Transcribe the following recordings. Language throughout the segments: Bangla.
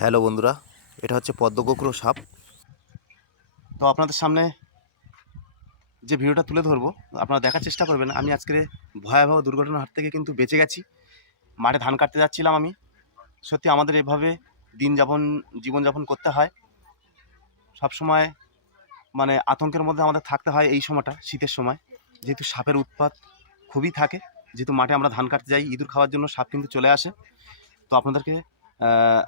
হ্যালো বন্ধুরা, এটা হচ্ছে পদ্মগোকরো সাপ। তো আপনাদের সামনে যে ভিডিওটা তুলে ধরবো, আপনারা দেখার চেষ্টা করবেন। আমি আজকে ভয়াবহ দুর্ঘটনার হাত থেকে কিন্তু বেঁচে গেছি। মাঠে ধান কাটতে যাচ্ছিলাম আমি। সত্যি আমাদের এভাবে জীবনযাপন করতে হয়। সব সময় মানে আতঙ্কের মধ্যে আমাদের থাকতে হয় এই সময়টা, শীতের সময়, যেহেতু সাপের উৎপাত খুবই থাকে। যেহেতু মাঠে আমরা ধান কাটতে যাই, ইঁদুর খাওয়ার জন্য সাপ কিন্তু চলে আসে। তো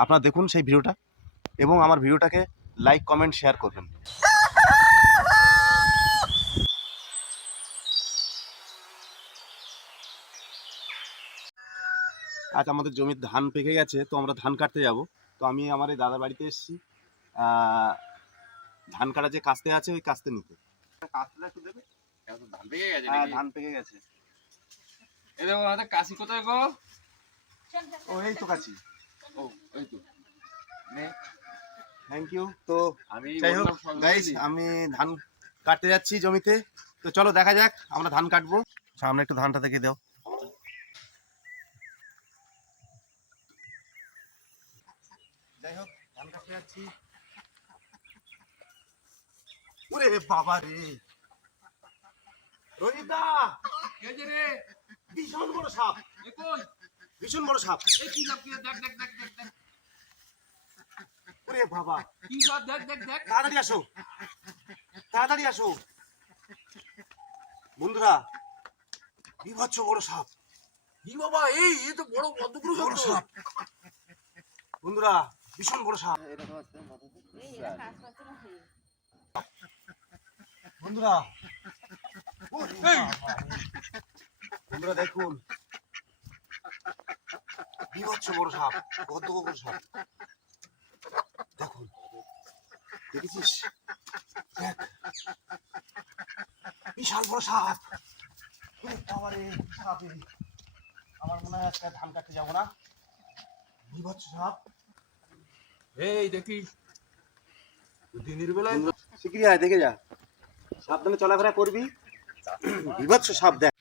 আপনারা দেখুন সেই ভিডিওটা এবং আমার ভিডিওটাকে লাইক, কমেন্ট, শেয়ার করবেন। আজ আমাদের জমির ধান পেকে গেছে, তো আমরা ধান কাটতে যাব। তো আমি আমার এই দাদার বাড়িতে এসেছি ধান কাটা যে কাস্তে আছে ওই কাস্তে নিতে। কাস্তেটা একটু দেবে? ধান পেকে গেছে। হ্যাঁ, ধান পেকে গেছে। এই দেখো আমাদের কাশি কোথায় গো? ও এই তো কাশি। ও এই তো নে, থ্যাংক ইউ। তো আমি যাই হোক গাইস, আমি ধান কাটতে যাচ্ছি জমিতে। তো চলো দেখা যাক আমরা ধান কাটবো। সামনে একটু ধানটা দেখে দাও। যাই হোক ধান কাটতে যাচ্ছি। ওরে বাবা রে, রোহিতদা, এই যে রে, ভীষণ বড় সাপ, দেখুন ভীষণ বড় সাপ। এই কি সাপ, দেখ দেখ দেখ দেখ দেখ। ওরে বাবা, কি সাপ, দেখ দেখ দেখ। তাড়াতাড়ি আসো, তাড়াতাড়ি আসো বন্ধুরা, বিভৎস বড় সাপ। কি বাবা, এই তো বড় পদ্মগুলো বড় সাপ বন্ধুরা, ভীষণ বড় সাপ বন্ধুরা। বন্ধুরা দেখুন, বিভৎস বড় সাপ, পদ্মগোকরো সাপ। দেখুন, দেখেছিস? দেখ, বিশাল বড় সাপ। আমার মনে হয় আজকে ধান কাটতে যাবো না। বিভৎস সাপ। এই দেখি দিনের বেলায় শিগগিরই আয়, দেখে যা, সাবধানে চলাফেরা করবি। বিভৎস সাপ দেখ।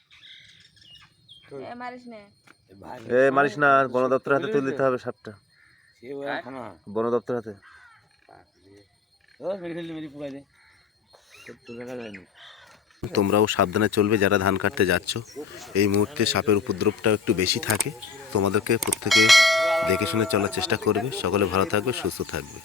মারিস না, বন দপ্তরের হাতে তুলে দিতে হবে সাপটা। বন দপ্তরের হাতে। তোমরাও সাবধানে চলবে যারা ধান কাটতে যাচ্ছ। এই মুহূর্তে সাপের উপদ্রবটা একটু বেশি থাকে। তোমাদেরকে প্রত্যেকে দেখে শুনে চলার চেষ্টা করবে। সকলে ভালো থাকবে, সুস্থ থাকবে।